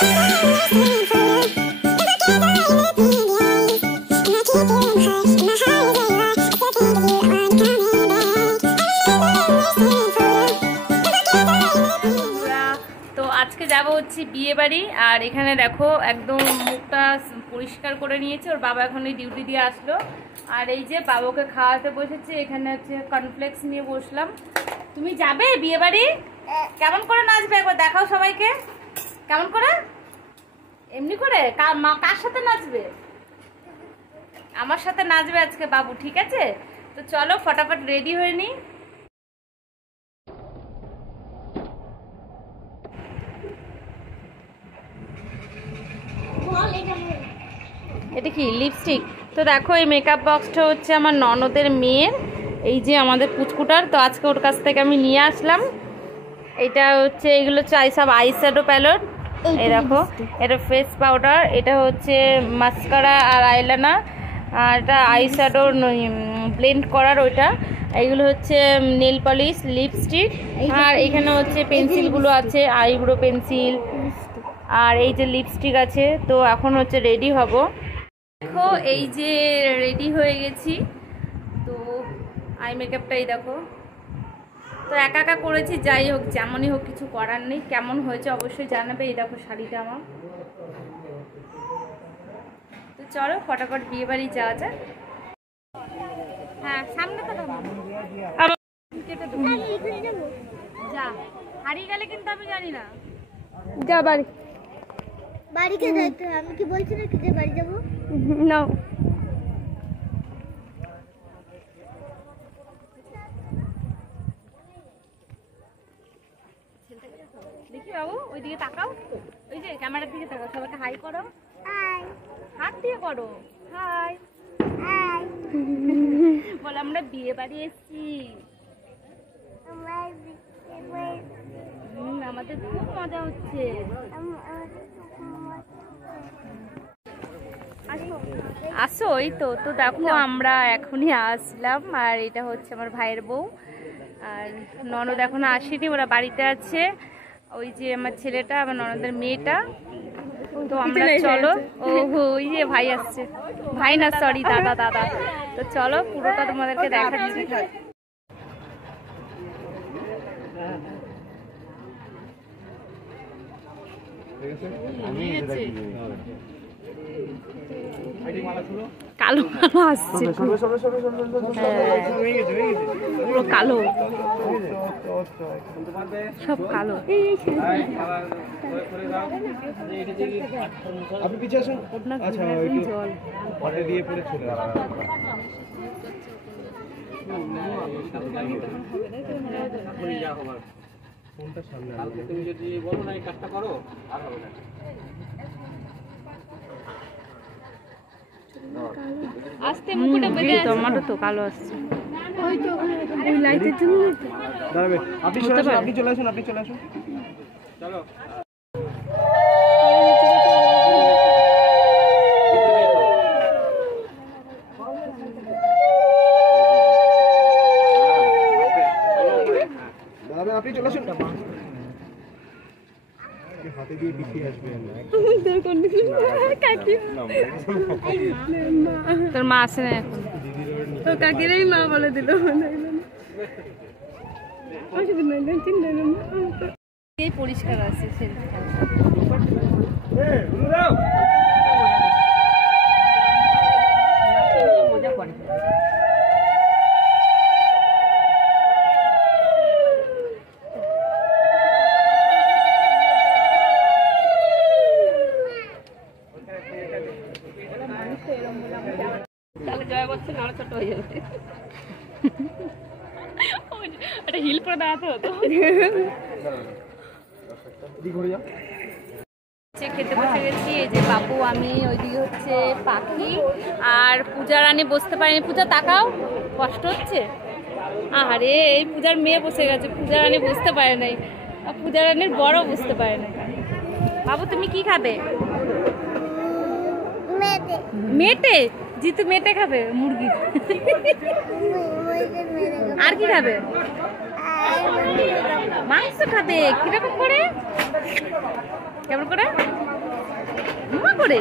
তো আজকে যাব হচ্ছে বিয়ে বাড়ি। আর এখানে দেখো একদম মুখটা পরিষ্কার করে নিয়েছে, ওর বাবা এখন ডিউটি দিয়ে আসলো। আর এই যে বাবাকে খাওয়াতে বসেছে, এখানে হচ্ছে কর্নফ্লেক্স নিয়ে বসলাম। তুমি যাবে বিয়ে বাড়ি? কেমন করে নাচবে একবার দেখাও সবাইকে। কেমন করে? এমনি করে? কার সাথে নাচবে? আমার সাথে নাচবে আজকে বাবু, ঠিক আছে? তো চলো ফটাফট রেডি হয়ে নি। এটা কি লিপস্টিক? তো দেখো এই মেকআপ বক্সটা হচ্ছে আমার ননদের মেয়ের, এই যে আমাদের পুচকুটার। তো আজকে ওর কাছ থেকে আমি নিয়ে আসলাম। এটা হচ্ছে এগুলো চাই সব আইশ্যাডো প্যালেট। এই দেখো এটা ফেস পাউডার, এটা হচ্ছে মাস্কারা আর আইলাইনার, আর এটা আইশ্যাডো ব্লেন্ড করার ওইটা। এইগুলো হচ্ছে নেল পলিশ, লিপস্টিক, আর এখানে হচ্ছে পেন্সিলগুলো আছে, আইব্রো পেন্সিল, আর এই যে লিপস্টিক আছে। তো এখন হচ্ছে রেডি হব। দেখো এই যে রেডি হয়ে গেছি। তো আই মেকআপটাই দেখো, তো একা একা করেছি, যাই হোক যেমনই হোক কিছু করার নেই। কেমন হয়েছে অবশ্যই জানাবে। এই দেখো শাড়িটা আমার। তো চলো ফটাফট বিয়ে বাড়ি যাওয়া যাক। হ্যাঁ সামনে তো যা, হারিয়ে গেলে কিন্তু আমি জানি না। যা বাড়ি। বাড়িতে যাইতে আমি কি বলছি না কি যে বাড়ি যাবো না। দেখি বাবু ওইদিকে তাকাও, ওই যে ক্যামেরার দিকে তাকাও, সবাইকে হাই করো, হাই হাত দিয়ে করো হাই। হাই বলে আমরা বিয়ে বাড়ি এসেছি, আমাদের খুব মজা হচ্ছে। আসো ওই তো। তো দেখো আমরা এখনই আসলাম, আর এটা হচ্ছে আমার ভাইয়ের বউ, আর ননদ এখনো আসেনি, ওরা বাড়িতে আছে। ওই যে আমার ছেলেটা, আমার ননদের মেয়েটা। তো আমরা চলো, ও ওই যে ভাই আসছে, ভাই না সরি দাদা দাদা। তো চলো পুরোটা তোমাদেরকে দেখাচ্ছি। কালো কালো আসছে, পুরো কালো, সব কালো। আপনি পিছিয়ে আসুন। আচ্ছা জল পরে দিয়ে পরে চলে ফোনটা সামনে। কালকে তুমি যদি বলো না এই কাজটা করো আর হবে না। আস্তে মুকুটটা বেঁধে টমেটো তো কালো আসছে। ওই তো ওই লাইটের জন্য দাঁড়াবে। আপনি চলে আসুন, আপনি চলে আসুন, আপনি চলে আসুন। চলো দাঁড়াবে, আপনি চলে আসুন। হাতে দিয়ে পিছিয়ে আসবেন। তোর মা আসে না এখন? তো কাকিরাই মা বলে দিল। পরিষ্কার আছে মজা করে। ছোট হয়ে যাবে, একটা হিল পরে দাঁড়াতে হতো। খেতে বসে গেছি। এই যে বাবু, আমি, ওইদিকে হচ্ছে পাখি আর পূজা রানী বসতে পারিনি। পূজা তাকাও, কষ্ট হচ্ছে। আরে এই পূজার মেয়ে বসে গেছে, পূজা রানী বসতে পারে নাই, পূজা রানীর বড় বসতে পারে নাই। বাবু তুমি কি খাবে? মেটে? জিতু মেটে খাবে, মুরগি। আর কি খাবে? মাংস খাবে। কিরকম করে? কেমন করে? উমা করে